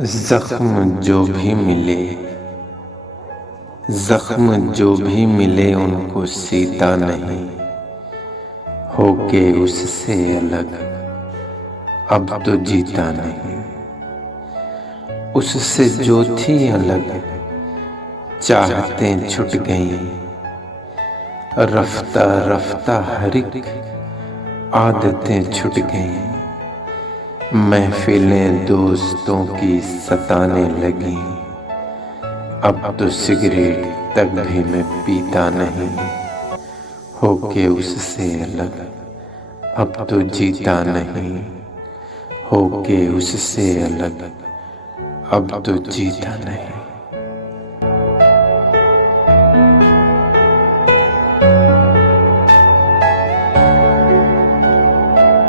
जख्म जो भी मिले, जख्म जो भी मिले उनको सीता नहीं, होके उससे अलग अब तो जीता नहीं। उससे जो थी अलग चाहतें छुट गईं, रफ्ता रफ्ता हर एक आदतें छुट गईं। महफिलें दोस्तों की सताने लगी, अब तो सिगरेट तक भी मैं पीता नहीं। होके उससे अलग अब तो जीता नहीं, होके उससे अलग अब तो जीता नहीं।